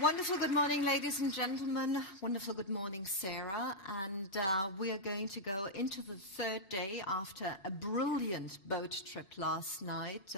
Wonderful good morning, ladies and gentlemen. Wonderful good morning, Sarah. And we are going to go into the third day after a brilliant boat trip last night.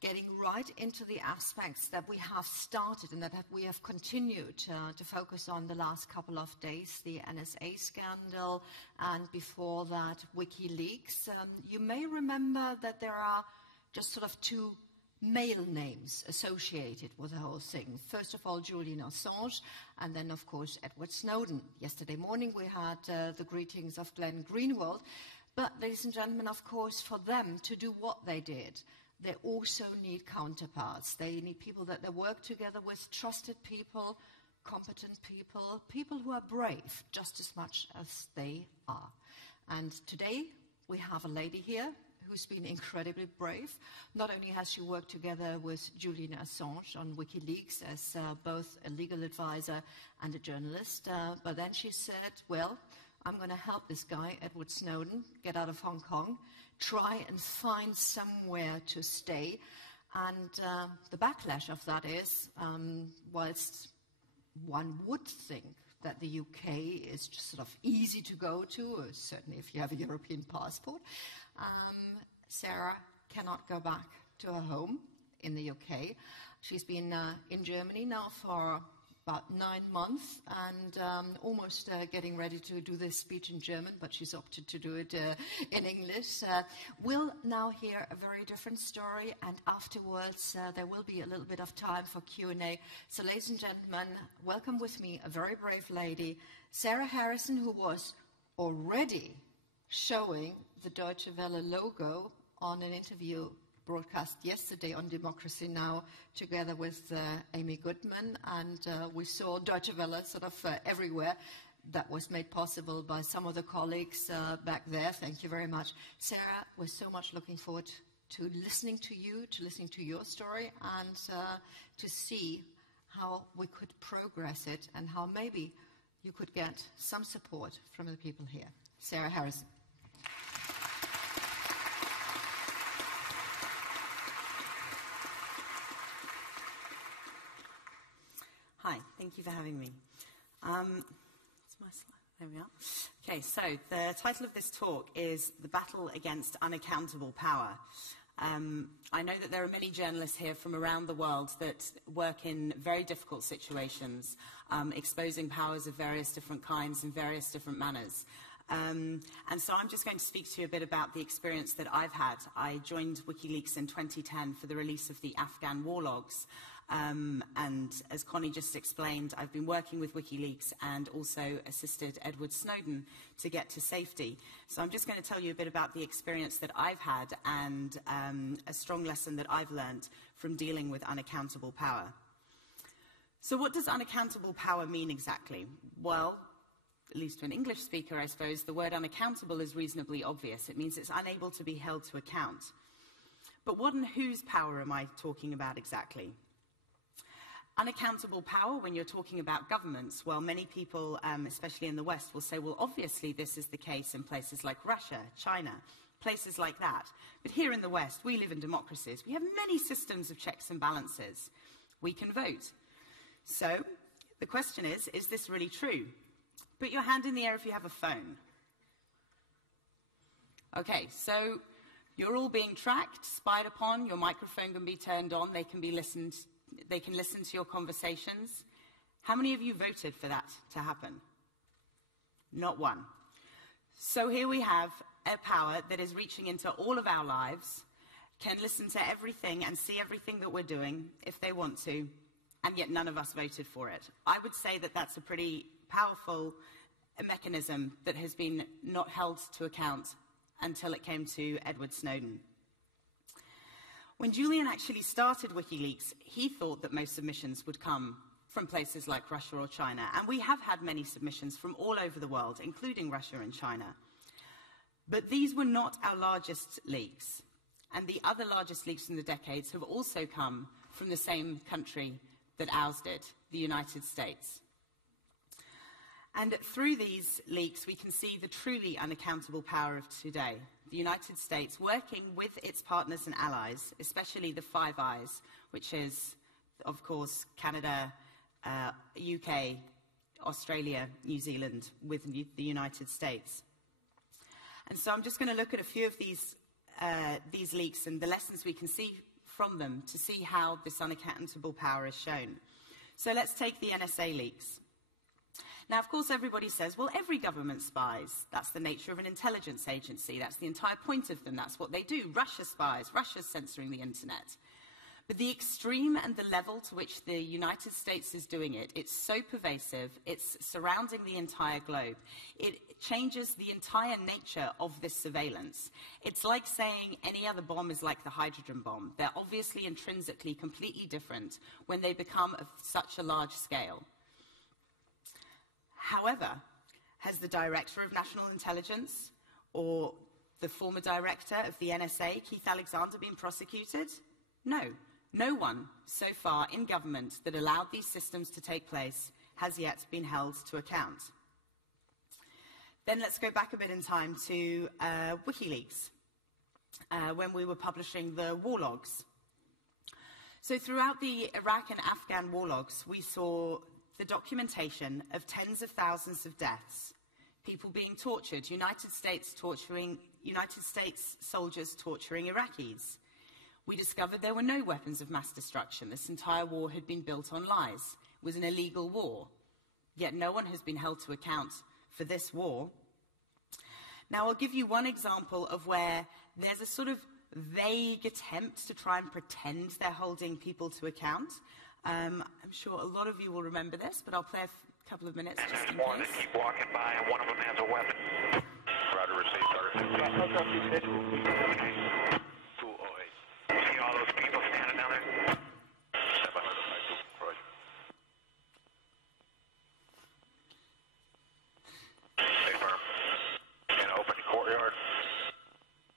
Getting right into the aspects that we have started and that we have continued to focus on the last couple of days, the NSA scandal, and before that, WikiLeaks. You may remember that there are just sort of two male names associated with the whole thing. First of all, Julian Assange, and then, of course, Edward Snowden. Yesterday morning, we had the greetings of Glenn Greenwald. But, ladies and gentlemen, of course, for them to do what they did, they also need counterparts. They need people that they work together with, trusted people, competent people, people who are brave just as much as they are. And today, we have a lady here who's been incredibly brave. Not only has she worked together with Julian Assange on WikiLeaks as both a legal advisor and a journalist, but then she said, well, I'm going to help this guy, Edward Snowden, get out of Hong Kong, try and find somewhere to stay. And the backlash of that is, whilst one would think that the UK is just sort of easy to go to, certainly if you have a European passport, Sarah cannot go back to her home in the UK. She's been in Germany now for about 9 months and almost getting ready to do this speech in German, but she's opted to do it in English. We'll now hear a very different story, and afterwards there will be a little bit of time for Q&A. So, ladies and gentlemen, welcome with me a very brave lady, Sarah Harrison, who was already showing the Deutsche Welle logo on an interview broadcast yesterday on Democracy Now! Together with Amy Goodman, and we saw Deutsche Welle sort of everywhere. That was made possible by some of the colleagues back there. Thank you very much. Sarah, we're so much looking forward to listening to you, to listening to your story, and to see how we could progress it and how maybe you could get some support from the people here. Sarah Harrison. Hi, thank you for having me. It's my slide. There we are. Okay, so the title of this talk is The Battle Against Unaccountable Power. I know that there are many journalists here from around the world that work in very difficult situations, exposing powers of various different kinds in various different manners. And so I'm just going to speak to you a bit about the experience that I've had. I joined WikiLeaks in 2010 for the release of the Afghan war logs. And as Connie just explained, I've been working with WikiLeaks and also assisted Edward Snowden to get to safety. So I'm just going to tell you a bit about the experience that I've had and a strong lesson that I've learned from dealing with unaccountable power. So what does unaccountable power mean exactly? Well, at least to an English speaker, I suppose, the word unaccountable is reasonably obvious. It means it's unable to be held to account. But what and whose power am I talking about exactly? Unaccountable power, when you're talking about governments, well, many people, especially in the West, will say, well, obviously this is the case in places like Russia, China, places like that. But here in the West, we live in democracies. We have many systems of checks and balances. We can vote. So the question is this really true? Put your hand in the air if you have a phone. Okay, so you're all being tracked, spied upon. Your microphone can be turned on. They can listen to your conversations. How many of you voted for that to happen? Not one. So here we have a power that is reaching into all of our lives, can listen to everything and see everything that we're doing if they want to, and yet none of us voted for it. I would say that that's a pretty powerful mechanism that has been not held to account until it came to Edward Snowden. When Julian actually started WikiLeaks, he thought that most submissions would come from places like Russia or China, and we have had many submissions from all over the world, including Russia and China. But these were not our largest leaks, and the other largest leaks in the decades have also come from the same country that ours did, the United States. And through these leaks, we can see the truly unaccountable power of today. The United States working with its partners and allies, especially the Five Eyes, which is of course, Canada, UK, Australia, New Zealand, with the United States. And so I'm just going to look at a few of these leaks and the lessons we can see from them to see how this unaccountable power is shown. So let's take the NSA leaks. Now, of course, everybody says, well, every government spies. That's the nature of an intelligence agency. That's the entire point of them. That's what they do. Russia spies. Russia's censoring the internet. But the extreme and the level to which the United States is doing it, it's so pervasive, it's surrounding the entire globe. It changes the entire nature of this surveillance. It's like saying any other bomb is like the hydrogen bomb. They're obviously intrinsically completely different when they become of such a large scale. However, has the Director of National Intelligence or the former Director of the NSA, Keith Alexander, been prosecuted? No. No one so far in government that allowed these systems to take place has yet been held to account. Then let's go back a bit in time to WikiLeaks, when we were publishing the war logs. So throughout the Iraq and Afghan war logs, we saw the documentation of tens of thousands of deaths, people being tortured, United States soldiers torturing Iraqis. We discovered there were no weapons of mass destruction. This entire war had been built on lies. It was an illegal war. Yet no one has been held to account for this war. Now, I'll give you one example of where there's a sort of vague attempt to try and pretend they're holding people to account. I'm sure a lot of you will remember this, but I'll play a couple of minutes just in more case. that keep walking by, and one of them has a weapon. Roger, receive, target. See all those people standing down there? 700, Roger. Stay firm. And open the courtyard.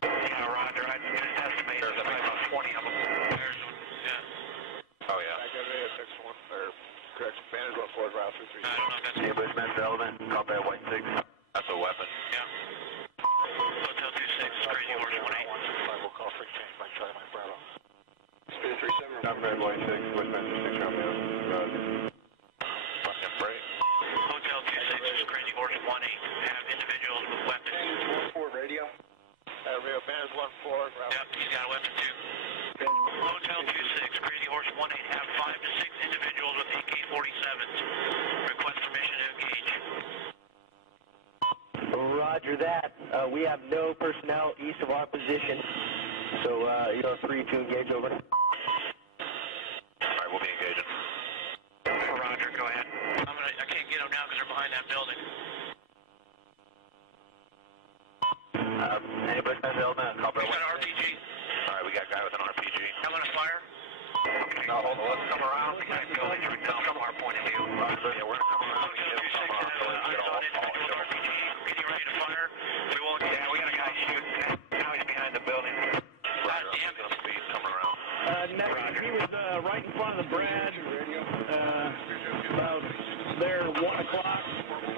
Yeah, Roger. I just estimated there's about 20 of them. There's one, yeah. Oh, yeah. I got it at 6-1. Correct. Bandage 1-4, route 2-3. I don't know if that's... Yeah, Bushman's element. Copy at White 6. That's a weapon. Yeah. Hotel 26, Crazy Horse 1-8. We'll call for change by Charlie Mike Bravo. Speed 37. Copy at White 6. Bushman's 6, Romeo. Fucking break. Hotel 26, Crazy Horse 1-8. Have individuals with weapons. 1-4 radio. Rio Bandage 1-4. Yep, he's got a weapon too. Hotel 26, Crazy Horse 1-8, have 5 to 6 individuals with AK-47s. Request permission to engage. Roger that. We have no personnel east of our position, so you're free to engage over. All right, we'll be engaging. Roger, go ahead. I can't get them now because they're behind that building. Anybody got an element? We got an RPG. All right, we got a guy with an RPG. I'm going to fire. Okay. No, hold on. Let's come around. We got buildings right now from our point of view. Yeah, we're going to come around. Hotel 26 has eyes on individual with RPG. Getting ready to fire. We won't. Yeah, we got a guy shooting. Now he's behind the building. God damn it. Speed coming around. Next, he was right in front of the Brad. About there, 1 o'clock.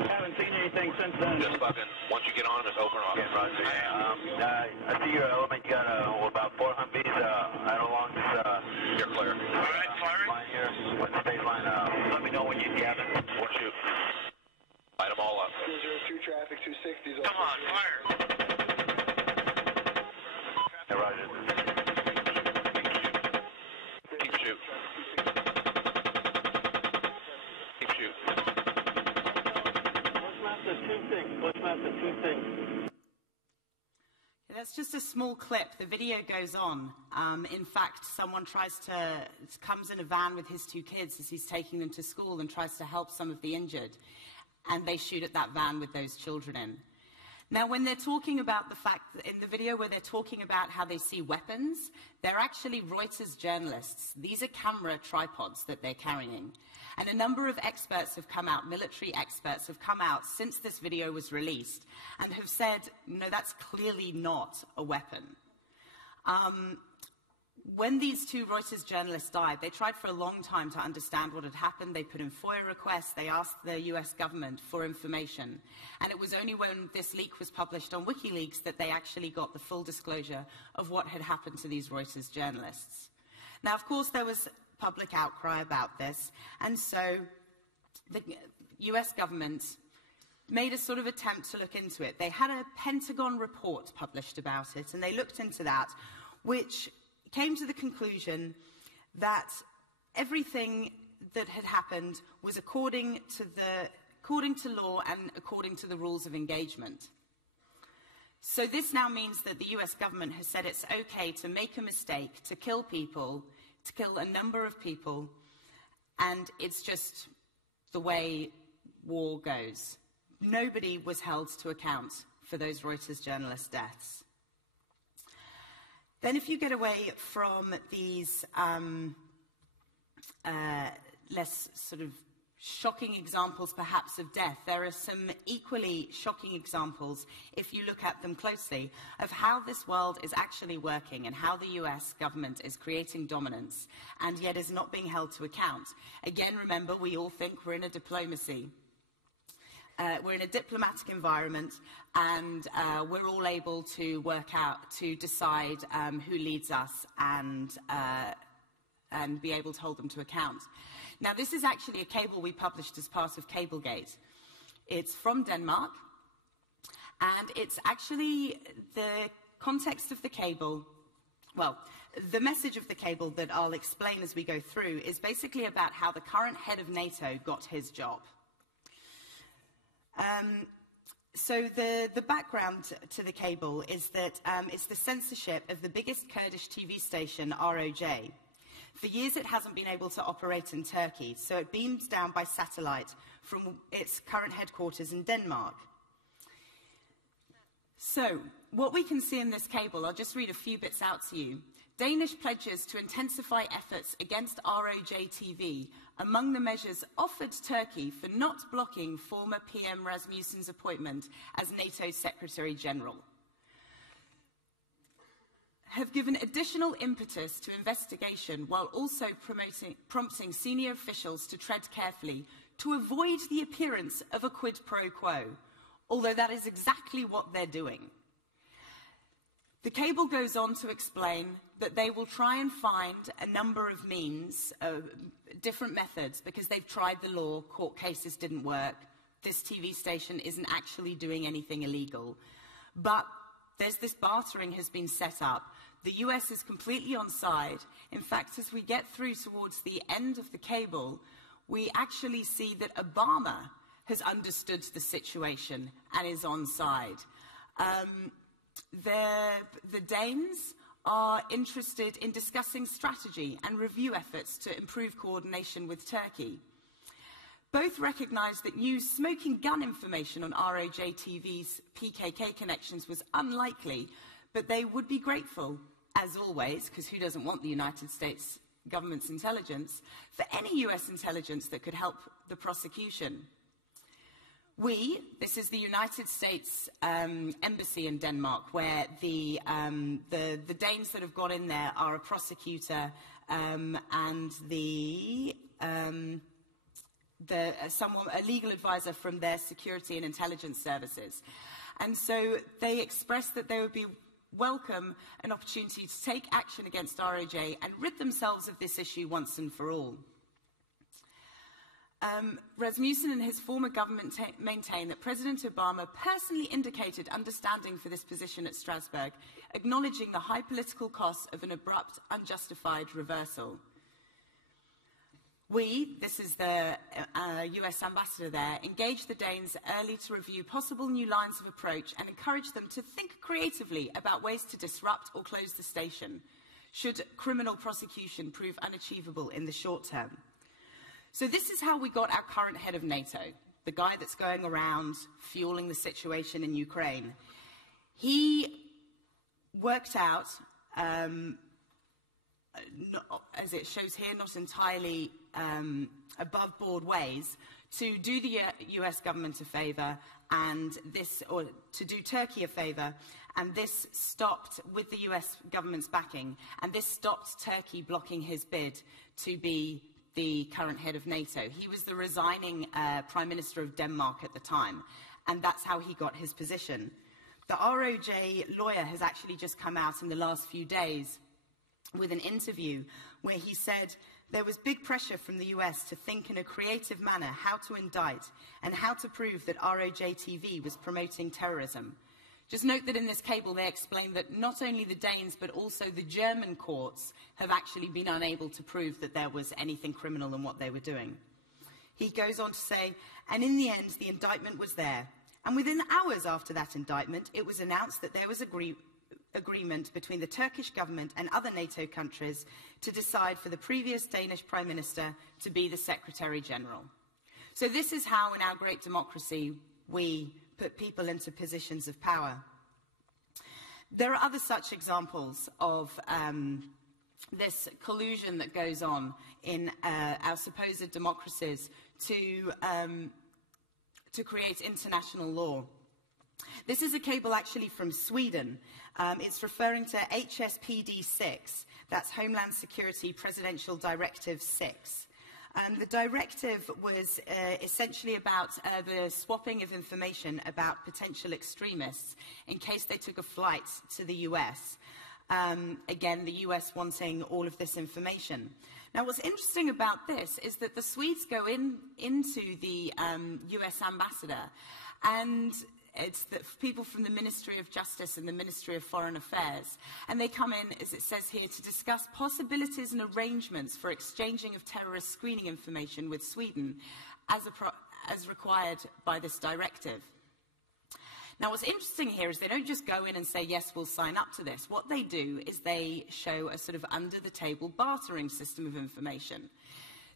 Haven't seen anything since then. Just fucking, once you get on, just open off. Yeah, Roger. I see your element. You got about 4 Humvees out along this. You're clear. All right, firing. Line here. What's the state line? Let me know when you get it. We'll shoot. Light them all up. 202 traffic, 260s. Come on, fire. Hey, Roger. Keep shooting. Keep shooting. Bushmaster 2-6. Bushmaster 2-6. That's just a small clip. The video goes on. In fact, someone comes in a van with his 2 kids as he's taking them to school and tries to help some of the injured. And they shoot at that van with those children in. Now, when they're talking about the fact that in the video where they're talking about how they see weapons, they're actually Reuters journalists. These are camera tripods that they're carrying. And a number of experts have come out, military experts have come out since this video was released and have said, no, that's clearly not a weapon. When these 2 Reuters journalists died, they tried for a long time to understand what had happened. They put in FOIA requests. They asked the US government for information. And it was only when this leak was published on WikiLeaks that they actually got the full disclosure of what had happened to these Reuters journalists. Now, of course, there was public outcry about this, and so the US government made a sort of attempt to look into it. They had a Pentagon report published about it, and they looked into that, which came to the conclusion that everything that had happened was according to law and according to the rules of engagement. So this now means that the US government has said it's okay to make a mistake, to kill people, to kill a number of people, and it's just the way war goes. Nobody was held to account for those Reuters journalist deaths. Then if you get away from these less sort of shocking examples perhaps of death, there are some equally shocking examples, if you look at them closely, of how this world is actually working and how the US government is creating dominance and yet is not being held to account. Again, remember, we all think we're in a diplomacy. We're in a diplomatic environment, and we're all able to work out, to decide who leads us and be able to hold them to account. Now, this is actually a cable we published as part of Cablegate. It's from Denmark, and it's actually the context of the cable. Well, the message of the cable that I'll explain as we go through is basically about how the current head of NATO got his job. So the background to the cable is that it's the censorship of the biggest Kurdish TV station, ROJ. For years, it hasn't been able to operate in Turkey, so it beams down by satellite from its current headquarters in Denmark. So, what we can see in this cable, I'll just read a few bits out to you. Danish pledges to intensify efforts against ROJ TV, among the measures offered Turkey for not blocking former PM Rasmussen's appointment as NATO's Secretary General, have given additional impetus to investigation while also prompting senior officials to tread carefully to avoid the appearance of a quid pro quo, although that is exactly what they're doing. The cable goes on to explain that they will try and find a number of means, different methods, because they've tried the law, court cases didn't work, this TV station isn't actually doing anything illegal. But there's this bartering has been set up. The US is completely on side. In fact, as we get through towards the end of the cable, we actually see that Obama has understood the situation and is on side. The Danes are interested in discussing strategy and review efforts to improve coordination with Turkey. Both recognise that new smoking gun information on ROJ TV's PKK connections was unlikely, but they would be grateful, as always, because who doesn't want the United States government's intelligence, for any US intelligence that could help the prosecution. This is the United States Embassy in Denmark, where the Danes that have got in there are a prosecutor and a legal advisor from their security and intelligence services. And so they expressed that they would be welcome an opportunity to take action against ROJ and rid themselves of this issue once and for all. Rasmussen and his former government maintain that President Obama personally indicated understanding for this position at Strasbourg, acknowledging the high political costs of an abrupt, unjustified reversal. This is the US ambassador there, engaged the Danes early to review possible new lines of approach and encourage them to think creatively about ways to disrupt or close the station, should criminal prosecution prove unachievable in the short term. So this is how we got our current head of NATO, the guy that's going around fueling the situation in Ukraine. He worked out, as it shows here, not entirely above board ways, to do the US government a favour or to do Turkey a favour, and this stopped, with the US government's backing, and this stopped Turkey blocking his bid to be the current head of NATO. He was the resigning Prime Minister of Denmark at the time, and that's how he got his position. The ROJ lawyer has actually just come out in the last few days with an interview where he said there was big pressure from the US to think in a creative manner how to indict and how to prove that ROJ-TV was promoting terrorism. Just note that in this cable they explain that not only the Danes but also the German courts have actually been unable to prove that there was anything criminal in what they were doing. He goes on to say, and in the end the indictment was there. And within hours after that indictment, it was announced that there was agreement between the Turkish government and other NATO countries to decide for the previous Danish Prime Minister to be the Secretary General. So this is how in our great democracy we put people into positions of power. There are other such examples of this collusion that goes on in our supposed democracies to create international law. This is a cable actually from Sweden. It's referring to HSPD 6, that's Homeland Security Presidential Directive 6. The directive was essentially about the swapping of information about potential extremists in case they took a flight to the US. Again, the US wanting all of this information. Now, what's interesting about this is that the Swedes go into the US ambassador, and it's the people from the Ministry of Justice and the Ministry of Foreign Affairs, and they come in, as it says here, to discuss possibilities and arrangements for exchanging of terrorist screening information with Sweden as required by this directive. Now, what's interesting here is they don't just go in and say, yes, we'll sign up to this. What they do is they show a sort of under-the-table bartering system of information.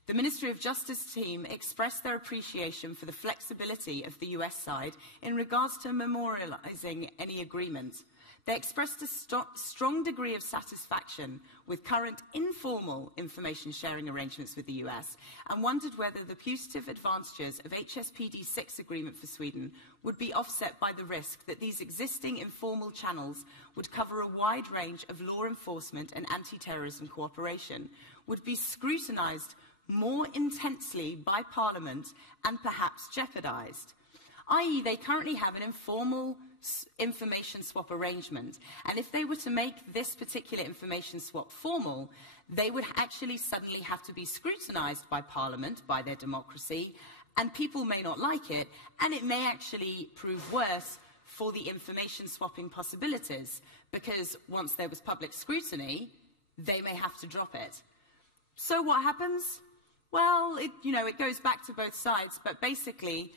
The Ministry of Justice team expressed their appreciation for the flexibility of the US side in regards to memorializing any agreement. They expressed a strong degree of satisfaction with current informal information sharing arrangements with the US and wondered whether the putative advantages of HSPD 6 agreement for Sweden would be offset by the risk that these existing informal channels would cover a wide range of law enforcement and anti-terrorism cooperation, would be scrutinized more intensely by Parliament and perhaps jeopardized. I.e., they currently have an informal information swap arrangement, and if they were to make this particular information swap formal, they would actually suddenly have to be scrutinized by Parliament, by their democracy, and people may not like it, and it may actually prove worse for the information swapping possibilities, because once there was public scrutiny, they may have to drop it. So what happens? Well, it goes back to both sides, but basically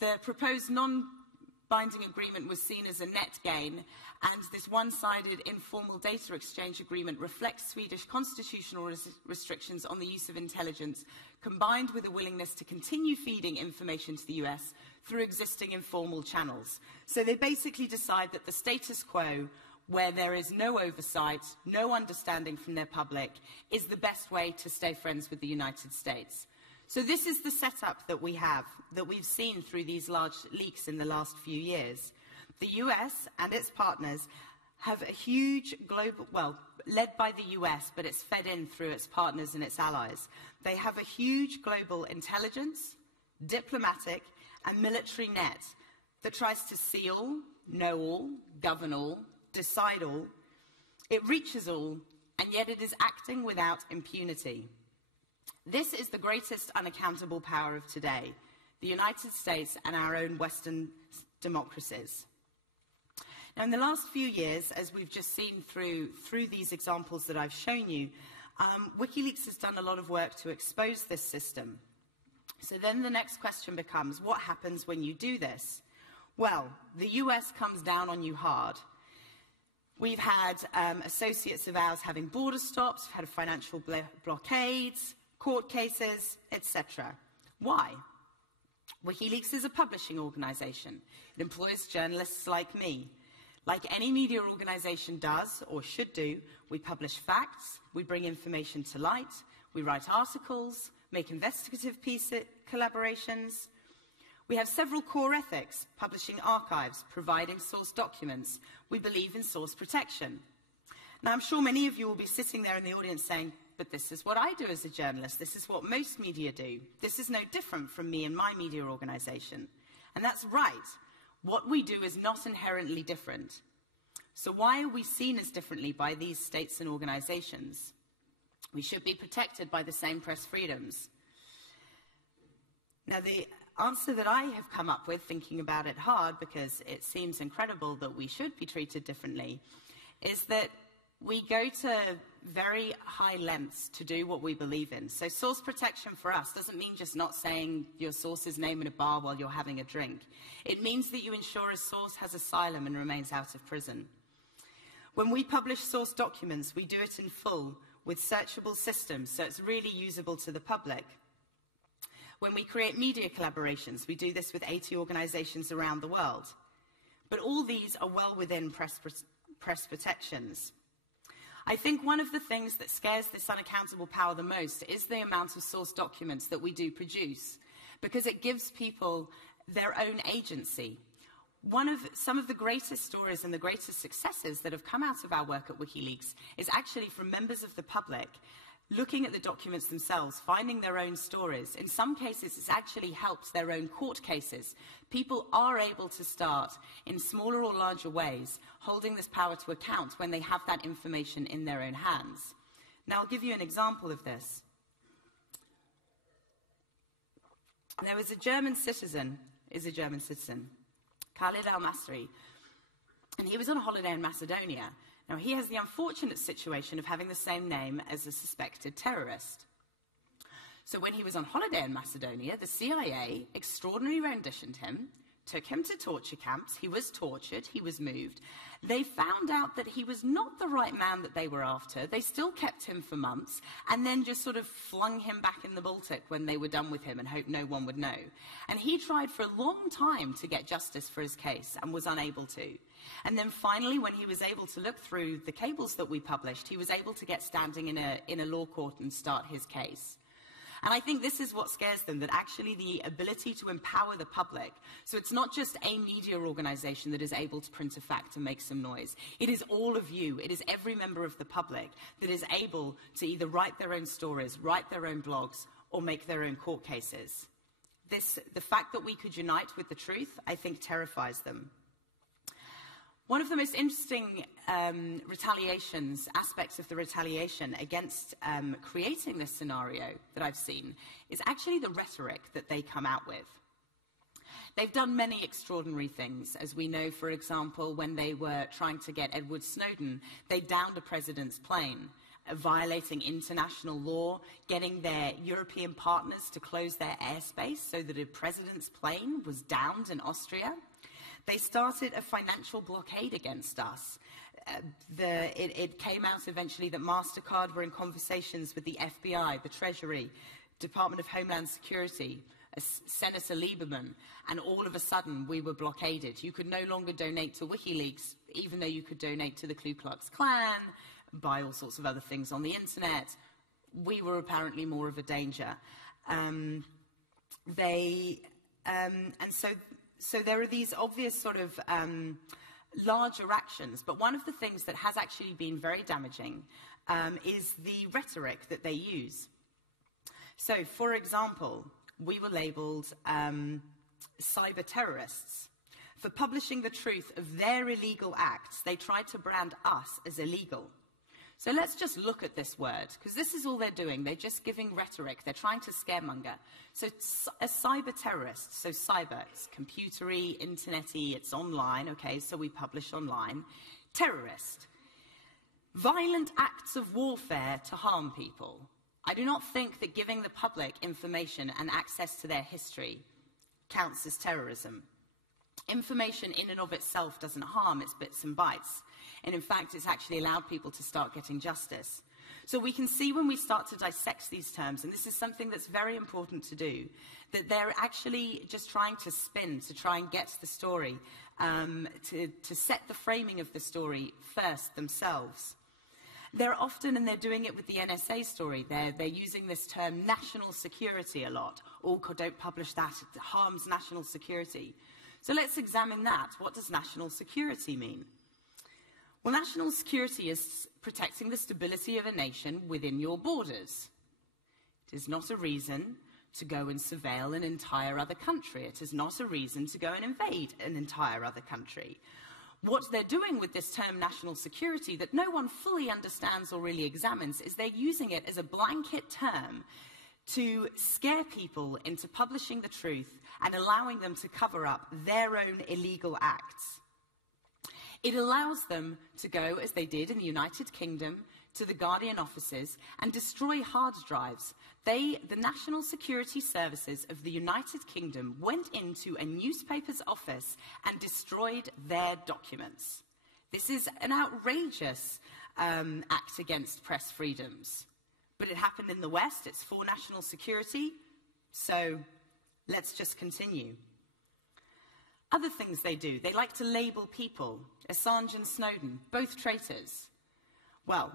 the proposed non-binding agreement was seen as a net gain, and this one-sided informal data exchange agreement reflects Swedish constitutional restrictions on the use of intelligence, combined with a willingness to continue feeding information to the US through existing informal channels. So they basically decide that the status quo, where there is no oversight, no understanding from their public, is the best way to stay friends with the United States. So this is the setup that we have, that we've seen through these large leaks in the last few years. The US and its partners have a huge global, well, led by the US, but it's fed in through its partners and its allies. They have a huge global intelligence, diplomatic, and military net that tries to see all, know all, govern all, decide all. It reaches all, and yet it is acting without impunity. This is the greatest unaccountable power of today, the United States and our own Western democracies. Now, in the last few years, as we've just seen through these examples that I've shown you, WikiLeaks has done a lot of work to expose this system. So then the next question becomes, what happens when you do this? Well, the US comes down on you hard. We've had associates of ours having border stops, we've had financial blockades, court cases, etc. Why? WikiLeaks is a publishing organization. It employs journalists like me. Like any media organization does, or should do, we publish facts, we bring information to light, we write articles, make investigative collaborations. We have several core ethics: publishing archives, providing source documents. We believe in source protection. Now, I'm sure many of you will be sitting there in the audience saying, but this is what I do as a journalist. This is what most media do. This is no different from me and my media organization. And that's right. What we do is not inherently different. So why are we seen as differently by these states and organizations? We should be protected by the same press freedoms. Now, the answer that I have come up with, thinking about it hard, because it seems incredible that we should be treated differently, is that we go to very high lengths to do what we believe in. So source protection for us doesn't mean just not saying your source's name in a bar while you're having a drink. It means that you ensure a source has asylum and remains out of prison. When we publish source documents, we do it in full with searchable systems, so it's really usable to the public. When we create media collaborations, we do this with 80 organizations around the world. But all these are well within press protections. I think one of the things that scares this unaccountable power the most is the amount of source documents that we do produce, because it gives people their own agency. Some of the greatest stories and the greatest successes that have come out of our work at WikiLeaks is actually from members of the public looking at the documents themselves, finding their own stories. In some cases, it's actually helped their own court cases. People are able to start, in smaller or larger ways, holding this power to account when they have that information in their own hands. Now, I'll give you an example of this. There was a German citizen, Khalid al-Masri, and he was on holiday in Macedonia. Now, he has the unfortunate situation of having the same name as a suspected terrorist. So when he was on holiday in Macedonia, the CIA extraordinarily renditioned him, took him to torture camps. He was tortured. He was moved. They found out that he was not the right man that they were after. They still kept him for months and then just sort of flung him back in the Baltic when they were done with him and hoped no one would know. And he tried for a long time to get justice for his case and was unable to. And then finally, when he was able to look through the cables that we published, he was able to get standing in a law court and start his case. And I think this is what scares them, that actually the ability to empower the public. So it's not just a media organization that is able to print a fact and make some noise. It is all of you. It is every member of the public that is able to either write their own stories, write their own blogs, or make their own court cases. The fact that we could unite with the truth, I think, terrifies them. One of the most interesting aspects of the retaliation against creating this scenario that I've seen is actually the rhetoric that they come out with. They've done many extraordinary things. As we know, for example, when they were trying to get Edward Snowden, they downed a president's plane, violating international law, getting their European partners to close their airspace so that a president's plane was downed in Austria. They started a financial blockade against us. It came out eventually that MasterCard were in conversations with the FBI, the Treasury, Department of Homeland Security, Senator Lieberman, and all of a sudden we were blockaded. You could no longer donate to WikiLeaks, even though you could donate to the Ku Klux Klan, buy all sorts of other things on the internet. We were apparently more of a danger. So there are these obvious sort of larger actions, but one of the things that has actually been very damaging is the rhetoric that they use. So, for example, we were labelled cyber terrorists. For publishing the truth of their illegal acts, they tried to brand us as illegal. So let's just look at this word, because this is all they're doing. They're just giving rhetoric. They're trying to scaremonger. So a cyber terrorist, so cyber, it's computery, internet-y, it's online, okay, so we publish online. Terrorist, violent acts of warfare to harm people. I do not think that giving the public information and access to their history counts as terrorism. Information in and of itself doesn't harm, it's bits and bytes. And in fact, it's actually allowed people to start getting justice. So we can see when we start to dissect these terms, and this is something that's very important to do, that they're actually just trying to spin, to try and get the story, to set the framing of the story first themselves. They're often, and they're doing it with the NSA story, they're using this term national security a lot. Oh, don't publish that, it harms national security. So let's examine that. What does national security mean? Well, national security is protecting the stability of a nation within your borders. It is not a reason to go and surveil an entire other country. It is not a reason to go and invade an entire other country. what they're doing with this term national security that no one fully understands or really examines is they're using it as a blanket term to scare people into publishing the truth and allowing them to cover up their own illegal acts. It allows them to go, as they did in the United Kingdom, to the Guardian offices and destroy hard drives. The National Security Services of the United Kingdom went into a newspaper's office and destroyed their documents. This is an outrageous act against press freedoms. But it happened in the West. It's for national security. So let's just continue. Other things they do, they like to label people. Assange and Snowden, both traitors. Well,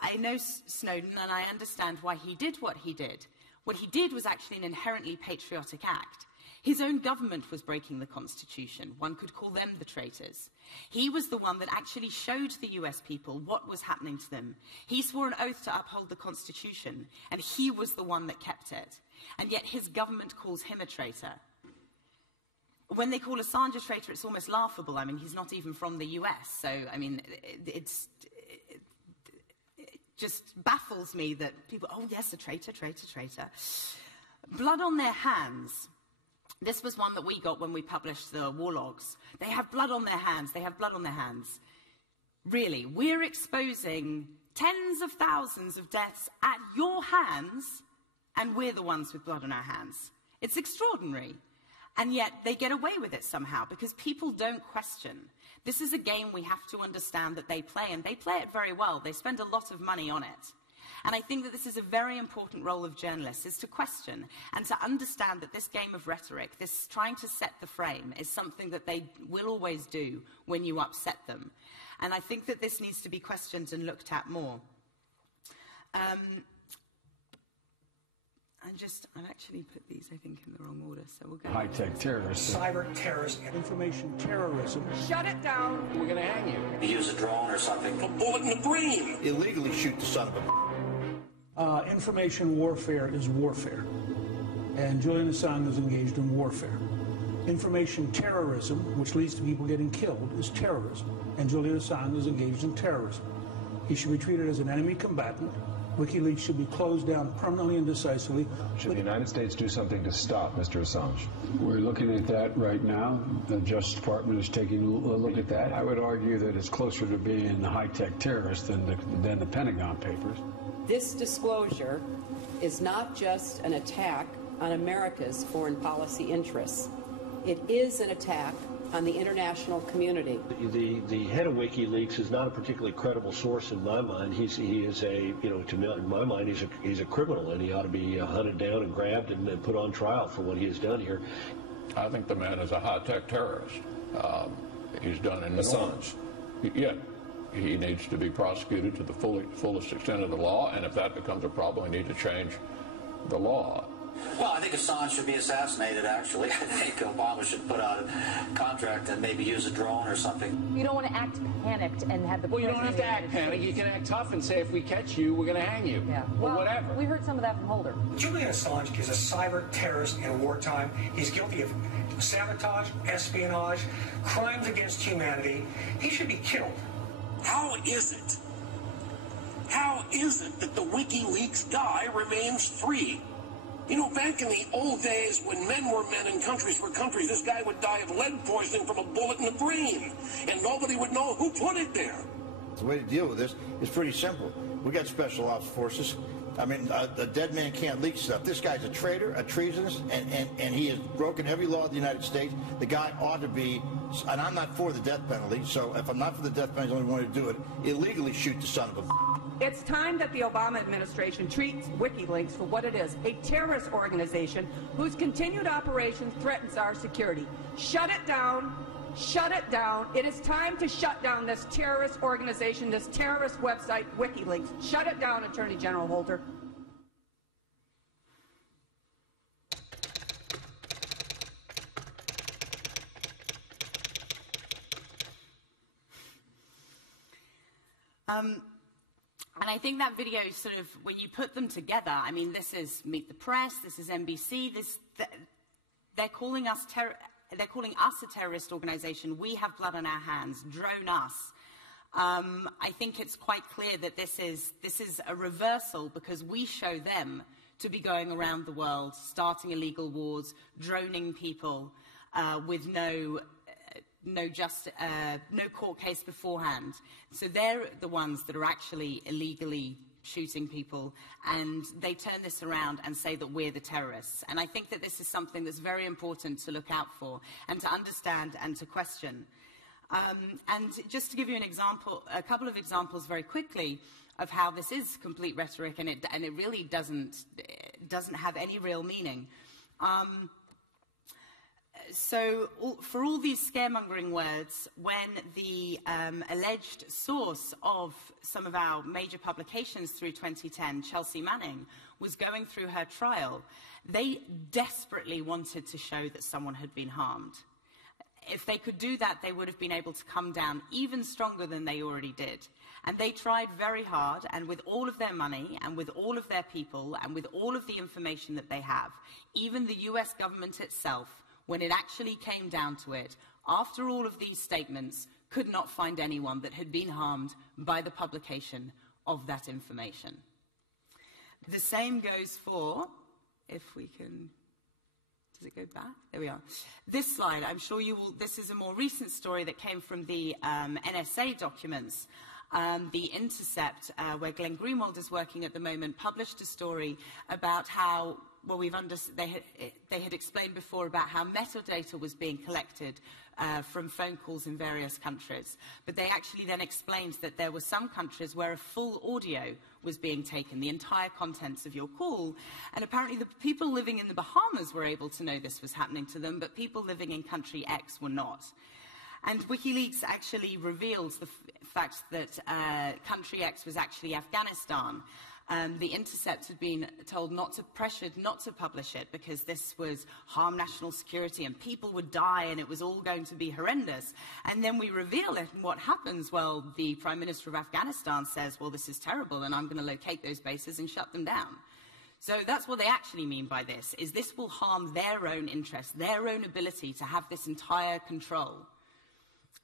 I know Snowden and I understand why he did what he did. What he did was actually an inherently patriotic act. His own government was breaking the Constitution. One could call them the traitors. He was the one that actually showed the US people what was happening to them. He swore an oath to uphold the Constitution, and he was the one that kept it. And yet his government calls him a traitor. When they call Assange a traitor, it's almost laughable. I mean, he's not even from the US. So, I mean, it just baffles me that people, oh yes, a traitor, traitor, traitor. Blood on their hands. This was one that we got when we published the war logs. They have blood on their hands. They have blood on their hands. Really, we're exposing tens of thousands of deaths at your hands, and we're the ones with blood on our hands. It's extraordinary. And yet they get away with it somehow because people don't question. This is a game we have to understand that they play, and they play it very well. They spend a lot of money on it. And I think that this is a very important role of journalists, is to question and to understand that this game of rhetoric, this trying to set the frame, is something that they will always do when you upset them. And I think that this needs to be questioned and looked at more. I've actually put these, I think, in the wrong order, so we'll go. High-tech terrorists. Cyber terrorists. Information terrorism. Shut it down. We're going to hang you. Use a drone or something. A bullet in the brain. Illegally shoot the son of a... Information warfare is warfare. And Julian Assange is engaged in warfare. Information terrorism, which leads to people getting killed, is terrorism. And Julian Assange is engaged in terrorism. He should be treated as an enemy combatant. WikiLeaks should be closed down permanently and decisively. Should the United States do something to stop Mr. Assange? We're looking at that right now. The Justice Department is taking a look at that. I would argue that it's closer to being a high-tech terrorist than the Pentagon Papers. This disclosure is not just an attack on America's foreign policy interests. It is an attack on the international community. The head of WikiLeaks is not a particularly credible source in my mind. He is a, in my mind, he's a criminal, and he ought to be hunted down and grabbed and put on trial for what he has done here. I think the man is a high-tech terrorist. He's done an Assange. Yeah. He needs to be prosecuted to the fullest extent of the law, and if that becomes a problem, we need to change the law. Well, I think Assange should be assassinated, actually. I think Obama should put out a contract and maybe use a drone or something. You don't want to act panicked and have the... Well, you don't have to act panicked. You can act tough and say, if we catch you, we're going to hang you. Yeah. Or whatever. We heard some of that from Holder. Julian Assange is a cyber terrorist in wartime. He's guilty of sabotage, espionage, crimes against humanity. He should be killed. How is it that the WikiLeaks guy remains free? You know, back in the old days when men were men and countries were countries, this guy would die of lead poisoning from a bullet in the brain, and nobody would know who put it there. The way to deal with this is pretty simple. We got special ops forces. I mean, a dead man can't leak stuff. This guy's a traitor, a treasonous, and he has broken every law of the United States. The guy ought to be, and I'm not for the death penalty, so if I'm not for the death penalty, the only one to do it, illegally shoot the son of a... It's time that the Obama administration treats WikiLeaks for what it is, a terrorist organization whose continued operation threatens our security. Shut it down. Shut it down. It is time to shut down this terrorist organization, this terrorist website, WikiLeaks. Shut it down, Attorney General Holder. And I think that video sort of, when you put them together, I mean, this is Meet the Press, this is NBC, they're calling us they're calling us a terrorist organization. We have blood on our hands. Drone us. I think it's quite clear that this is a reversal, because we show them to be going around the world, starting illegal wars, droning people with no court case beforehand. So they're the ones that are actually illegally shooting people, and they turn this around and say that we're the terrorists. And I think that this is something that's very important to look out for and to understand and to question. And just to give you an example, a couple of examples very quickly of how this is complete rhetoric, and it really doesn't have any real meaning. So for all these scaremongering words, when the alleged source of some of our major publications through 2010, Chelsea Manning, was going through her trial, they desperately wanted to show that someone had been harmed. If they could do that, they would have been able to come down even stronger than they already did. And they tried very hard, and with all of their money, and with all of their people, and with all of the information that they have, even the US government itself, when it actually came down to it, after all of these statements, could not find anyone that had been harmed by the publication of that information. The same goes for, if we can... Does it go back? There we are. This slide, I'm sure you will, this is a more recent story that came from the NSA documents. The Intercept, where Glenn Greenwald is working at the moment, published a story about how, well, they had explained before about how metadata was being collected from phone calls in various countries. But they actually then explained that there were some countries where a full audio was being taken, the entire contents of your call. And apparently the people living in the Bahamas were able to know this was happening to them, but people living in country X were not. And WikiLeaks actually reveals the fact that country X was actually Afghanistan. The Intercept had been told pressured not to publish it because this was harm national security and people would die and it was all going to be horrendous. And then we reveal it, and what happens? Well, the Prime Minister of Afghanistan says, well, this is terrible and I'm going to locate those bases and shut them down. So that's what they actually mean by this, is this will harm their own interests, their own ability to have this entire control.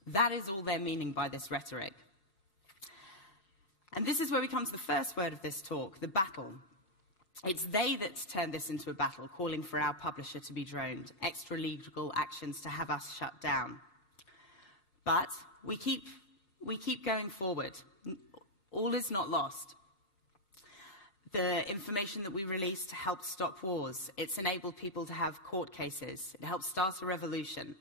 That is all they're meaning by this rhetoric. And this is where we come to the first word of this talk, the battle. It's they that turned this into a battle, calling for our publisher to be droned, extra legal actions to have us shut down. But we keep going forward. All is not lost. The information that we released helped stop wars. It's enabled people to have court cases. It helped start a revolution.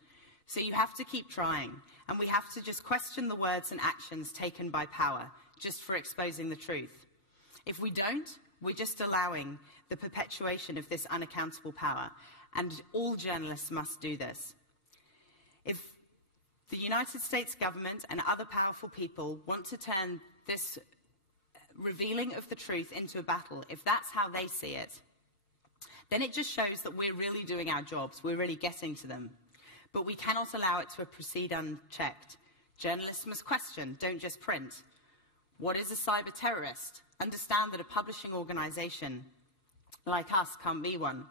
So you have to keep trying, and we have to just question the words and actions taken by power, just for exposing the truth. If we don't, we're just allowing the perpetuation of this unaccountable power, and all journalists must do this. If the United States government and other powerful people want to turn this revealing of the truth into a battle, if that's how they see it, then it just shows that we're really doing our jobs, we're really getting to them. But we cannot allow it to proceed unchecked. Journalists must question, don't just print. What is a cyber terrorist? Understand that a publishing organization like us can't be one.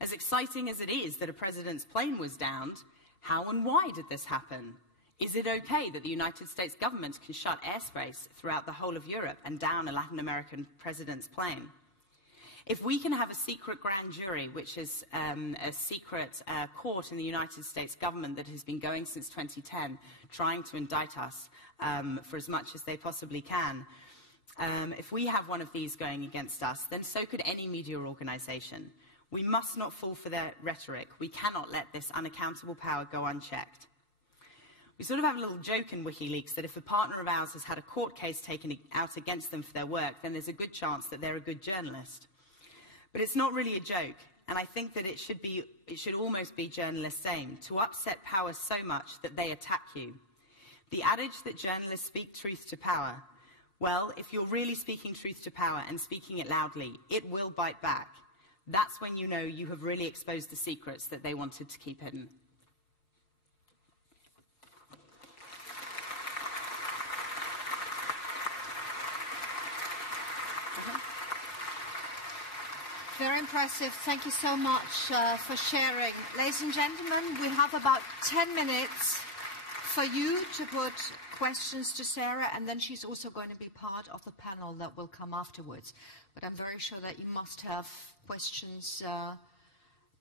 As exciting as it is that a president's plane was downed, how and why did this happen? Is it okay that the United States government can shut airspace throughout the whole of Europe and down a Latin American president's plane? If we can have a secret grand jury, which is a secret court in the United States government that has been going since 2010, trying to indict us for as much as they possibly can, if we have one of these going against us, then so could any media organization. We must not fall for their rhetoric. We cannot let this unaccountable power go unchecked. We sort of have a little joke in WikiLeaks that if a partner of ours has had a court case taken out against them for their work, then there's a good chance that they're a good journalist. But it's not really a joke, and I think that it should almost be journalists' aim, to upset power so much that they attack you. The adage that journalists speak truth to power, well, if you're really speaking truth to power and speaking it loudly, it will bite back. That's when you know you have really exposed the secrets that they wanted to keep hidden. Very impressive. Thank you so much for sharing. Ladies and gentlemen, we have about 10 minutes for you to put questions to Sarah, and then she's also going to be part of the panel that will come afterwards. But I'm very sure that you must have questions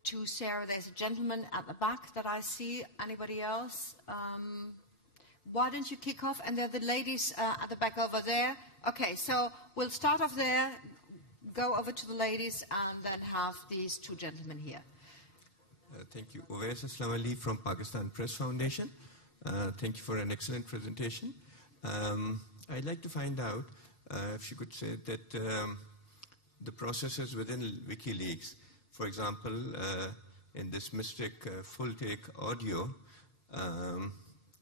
to Sarah. There's a gentleman at the back that I see. Anybody else? Why don't you kick off? And there are the ladies at the back over there. Okay, so we'll start off there, go over to the ladies, and then have these two gentlemen here. Thank you. Owais Aslam Ali from Pakistan Press Foundation. Thank you for an excellent presentation. I'd like to find out if you could say that the processes within WikiLeaks, for example, in this Mystic full take audio,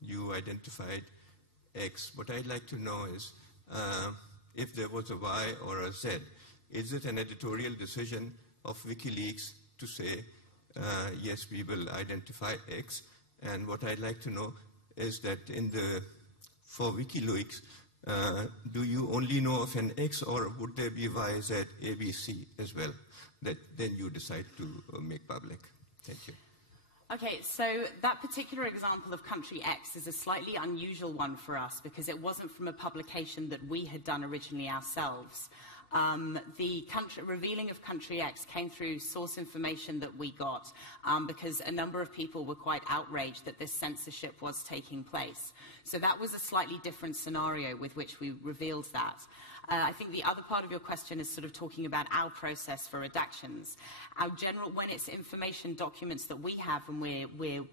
you identified X. What I'd like to know is if there was a Y or a Z. Is it an editorial decision of WikiLeaks to say, yes, we will identify X? And what I'd like to know is that for WikiLeaks, do you only know of an X, or would there be Y, Z, A, B, C as well, that then you decide to make public? Thank you. Okay, so that particular example of country X is a slightly unusual one for us because it wasn't from a publication that we had done originally ourselves. The revealing of country X came through source information that we got because a number of people were quite outraged that this censorship was taking place. So that was a slightly different scenario with which we revealed that. I think the other part of your question is sort of talking about our process for redactions. Our general, when it's information documents that we have and we're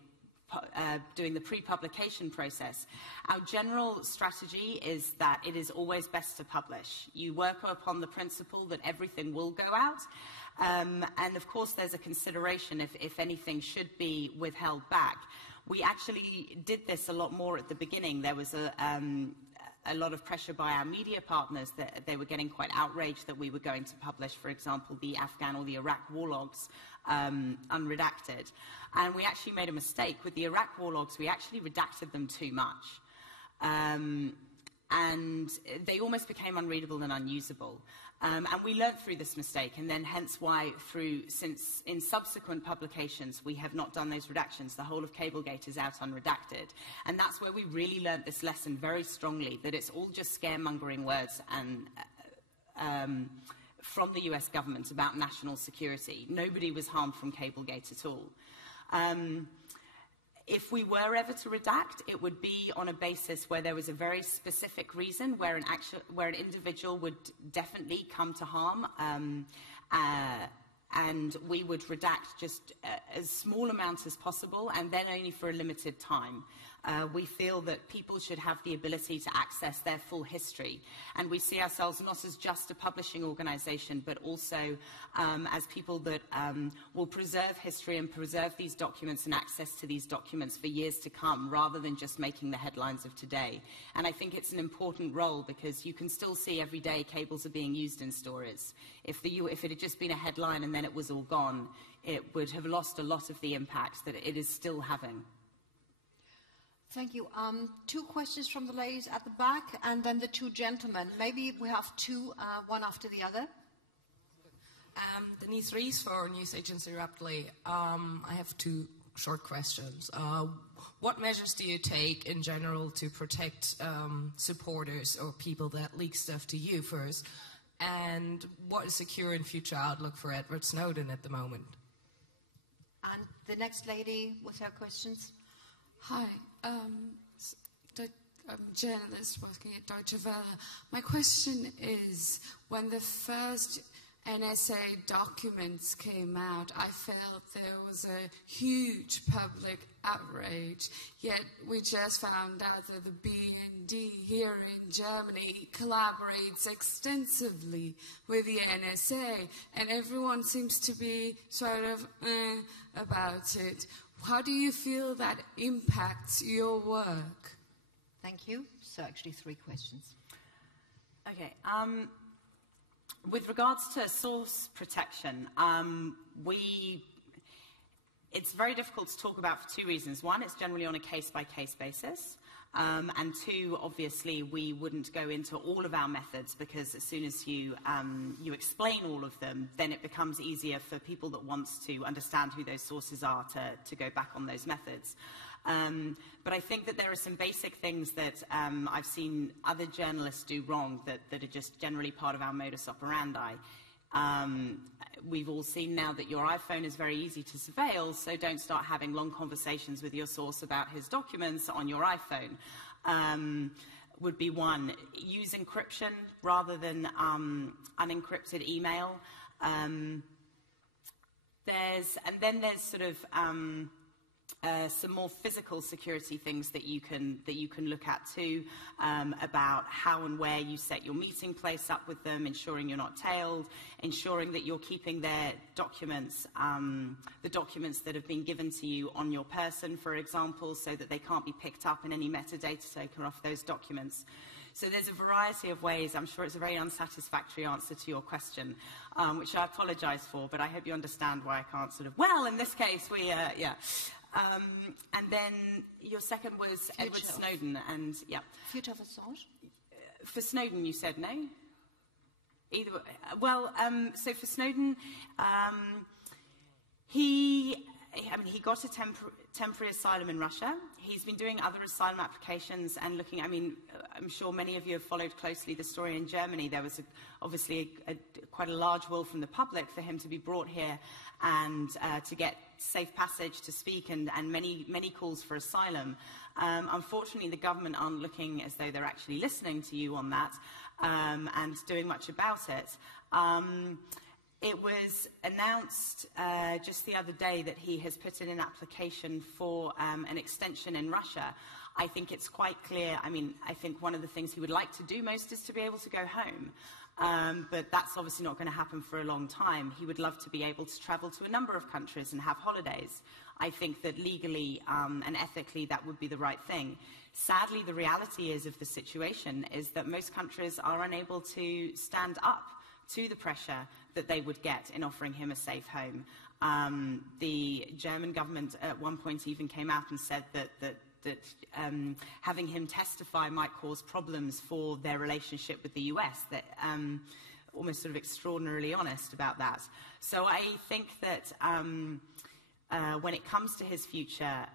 doing the pre-publication process, our general strategy is that it is always best to publish. You work upon the principle that everything will go out, and of course there's a consideration if anything should be withheld back. We actually did this a lot more at the beginning. There was a lot of pressure by our media partners that they were getting quite outraged that we were going to publish, for example, the Afghan or the Iraq war logs unredacted. And we actually made a mistake. With the Iraq war logs, we actually redacted them too much. And they almost became unreadable and unusable. And we learned through this mistake, and then hence why since in subsequent publications we have not done those redactions. The whole of Cablegate is out unredacted. And that's where we really learned this lesson very strongly, that it's all just scaremongering words and from the US government about national security. Nobody was harmed from Cablegate at all. If we were ever to redact, it would be on a basis where there was a very specific reason, where an individual would definitely come to harm, and we would redact just as small amounts as possible, and then only for a limited time. We feel that people should have the ability to access their full history, and we see ourselves not as just a publishing organization, but also as people that will preserve history and preserve these documents and access to these documents for years to come, rather than just making the headlines of today. And I think it's an important role because you can still see every day cables are being used in stories. If it had just been a headline and then it was all gone, it would have lost a lot of the impact that it is still having. Thank you. Two questions from the ladies at the back, and then the two gentlemen. Maybe we have two, one after the other. Denise Rees for News Agency Rapidly. I have two short questions. What measures do you take in general to protect supporters or people that leak stuff to you first? And what is the current future outlook for Edward Snowden at the moment? And the next lady with her questions. Hi, I'm a journalist working at Deutsche Welle. My question is, when the first NSA documents came out, I felt there was a huge public outrage, yet we just found out that the BND here in Germany collaborates extensively with the NSA, and everyone seems to be sort of about it. How do you feel that impacts your work? Thank you. So actually 3 questions. Okay. With regards to source protection, it's very difficult to talk about for 2 reasons. One, it's generally on a case-by-case basis. And two, obviously, we wouldn't go into all of our methods, because as soon as you explain all of them, then it becomes easier for people that want to understand who those sources are to go back on those methods. But I think that there are some basic things that I've seen other journalists do wrong that are just generally part of our modus operandi. We've all seen now that your iPhone is very easy to surveil, so don't start having long conversations with your source about his documents on your iPhone. Would be one. Use encryption rather than unencrypted email. There's sort of some more physical security things that you can look at too, about how and where you set your meeting place up with them, ensuring you're not tailed, ensuring that you're keeping their documents, the documents that have been given to you on your person, for example, so that they can't be picked up in any metadata taken off those documents. So there's a variety of ways. I'm sure it's a very unsatisfactory answer to your question, which I apologize for, but I hope you understand why I can't sort of, well, in this case, yeah. And then your second was Edward Snowden, and yeah. Future of Assange? For Snowden, you said no? Either way. Well, so for Snowden, he got a temporary asylum in Russia. He's been doing other asylum applications and looking, I'm sure many of you have followed closely the story in Germany. There was obviously quite a large will from the public for him to be brought here and to get safe passage to speak, and many calls for asylum. Unfortunately, the government aren't looking as though they're actually listening to you on that and doing much about it. It was announced just the other day that he has put in an application for an extension in Russia. I think it's quite clear. I think one of the things he would like to do most is to be able to go home. But that's obviously not going to happen for a long time. He would love to be able to travel to a number of countries and have holidays. I think that legally and ethically that would be the right thing. Sadly, the reality of the situation is that most countries are unable to stand up to the pressure that they would get in offering him a safe home. The German government at one point even came out and said that having him testify might cause problems for their relationship with the US, that almost sort of extraordinarily honest about that. So I think that when it comes to his future,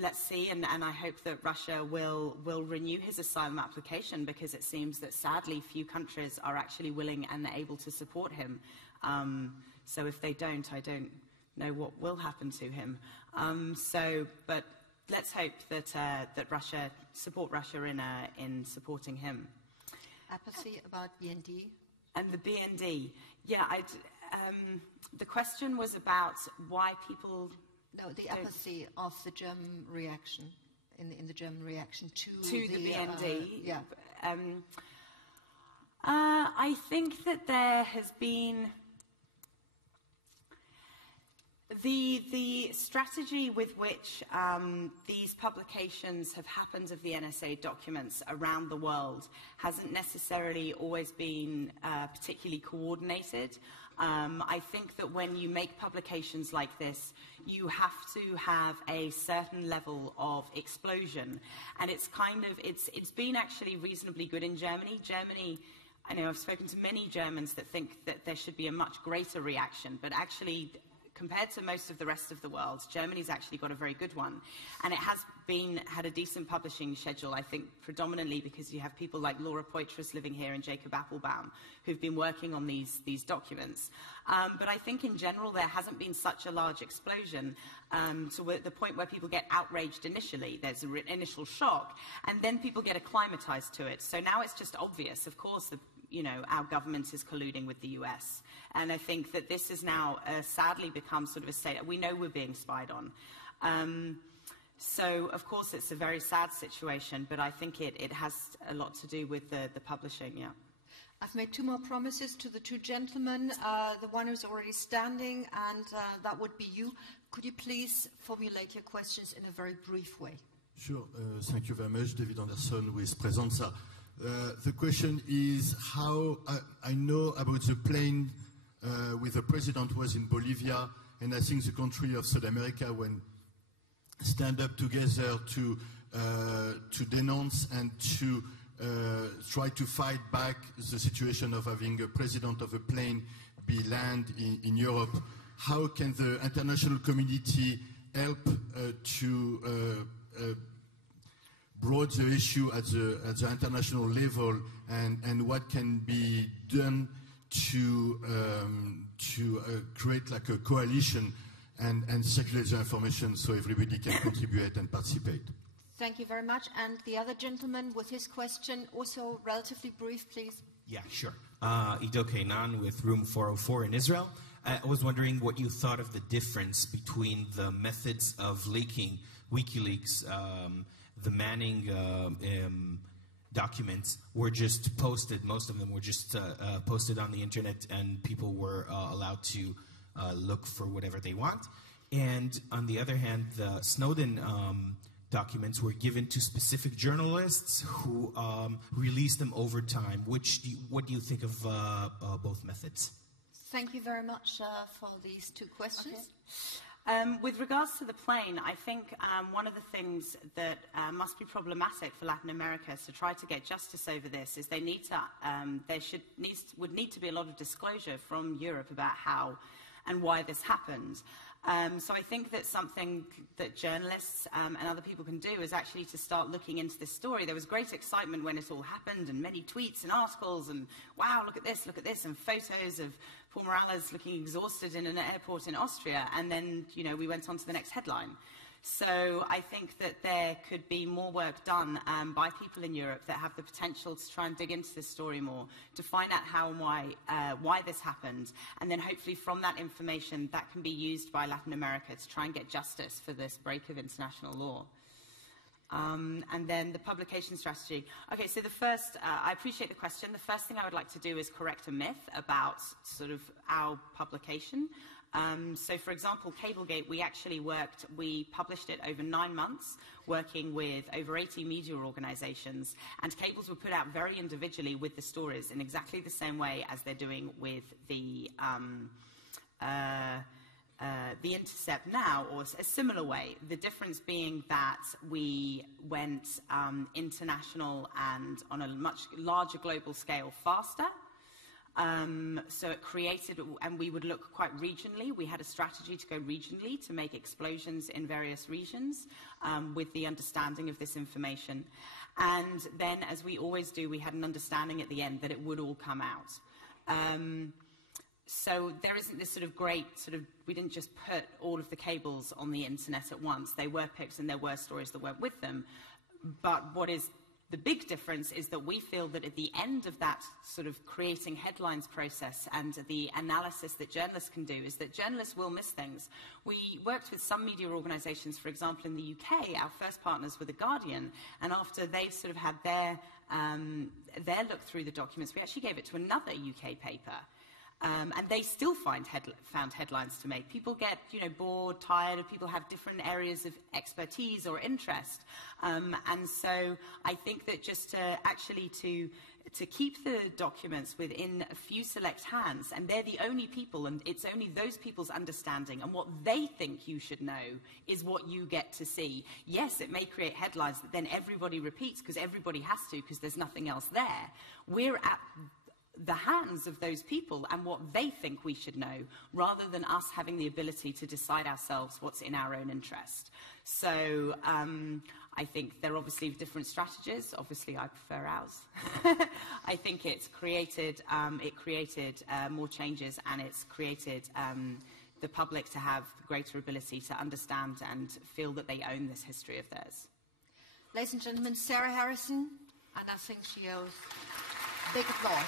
let's see, and I hope that Russia will renew his asylum application, because it seems that sadly few countries are actually willing and able to support him. So if they don't, I don't know what will happen to him. But let's hope that Russia support Russia in supporting him. Apathy about BND? And the BND, yeah. The question was about why people. No, the apathy of the German reaction, in the German reaction to the BND. Yeah. I think that there has been the strategy with which these publications have happened of the NSA documents around the world hasn't necessarily always been particularly coordinated. I think that when you make publications like this, you have to have a certain level of explosion, and it's been actually reasonably good in Germany. I know I've spoken to many Germans that think that there should be a much greater reaction, but actually, compared to most of the rest of the world, Germany's actually got a very good one. And it has had a decent publishing schedule, I think, predominantly because you have people like Laura Poitras living here and Jacob Appelbaum who've been working on these documents. But I think in general there hasn't been such a large explosion to the point where people get outraged initially. There's an initial shock, and then people get acclimatized to it. So now it's just obvious, of course, our government is colluding with the US. And I think that this has now sadly become sort of a state. We know we're being spied on. So, of course, it's a very sad situation, but I think it has a lot to do with the publishing, yeah. I've made two more promises to the two gentlemen. The one who's already standing, and that would be you. Could you please formulate your questions in a very brief way? Sure. Thank you very much. David Anderson with Presenza. The question is how I know about the plane with the president was in Bolivia, and I think the country of South America when stand up together to denounce and to try to fight back the situation of having a president of a plane be landed in Europe. How can the international community help to broad the issue at the international level, and what can be done to create like a coalition and circulate the information so everybody can contribute and participate? Thank you very much. And the other gentleman with his question, also relatively brief, please. Yeah, sure. Ido Kainan with Room 404 in Israel. I was wondering what you thought of the difference between the methods of leaking WikiLeaks. The Manning documents were just posted. Most of them were just posted on the internet, and people were allowed to look for whatever they want. And on the other hand, the Snowden documents were given to specific journalists who released them over time. What do you think of both methods? Thank you very much for these two questions. Okay. With regards to the plane, I think one of the things that must be problematic for Latin America is to try to get justice over this is would need to be a lot of disclosure from Europe about how and why this happened. So I think that something that journalists and other people can do is actually to start looking into this story. There was great excitement when it all happened, and many tweets and articles, and wow, look at this, and photos of Paul Morales looking exhausted in an airport in Austria, and then, you know, we went on to the next headline. So I think that there could be more work done by people in Europe that have the potential to try and dig into this story more, to find out how and why this happened, and then hopefully from that information that can be used by Latin America to try and get justice for this break of international law. And then the publication strategy. Okay, so the first, I appreciate the question. The first thing I would like to do is correct a myth about sort of our publication. So, for example, Cablegate, we published it over 9 months, working with over 80 media organizations, and cables were put out very individually with the stories in exactly the same way as they're doing with the Intercept now, or a similar way. The difference being that we went international and on a much larger global scale faster. So it created, and we would look quite regionally. We had a strategy to go regionally to make explosions in various regions with the understanding of this information. And then, as we always do, we had an understanding at the end that it would all come out. So there isn't this sort of great we didn't just put all of the cables on the internet at once. They were picked and there were stories that went with them. But what is the big difference is that we feel that at the end of that sort of creating headlines process and the analysis that journalists can do is that journalists will miss things. We worked with some media organizations, for example, in the UK. Our first partners were The Guardian, and after they sort of had their look through the documents, we actually gave it to another UK paper. And they still found headlines to make. People get, bored, tired, people have different areas of expertise or interest. And so I think that just to keep the documents within a few select hands, and they're the only people, and it's only those people's understanding, and what they think you should know is what you get to see. Yes, it may create headlines that then everybody repeats because everybody has to, because there's nothing else there. We're at the hands of those people and what they think we should know, rather than us having the ability to decide ourselves what's in our own interest. So I think there are obviously different strategies. Obviously, I prefer ours. I think it's created more changes, and it's created the public to have greater ability to understand and feel that they own this history of theirs. Ladies and gentlemen, Sarah Harrison, and I think she owes big applause.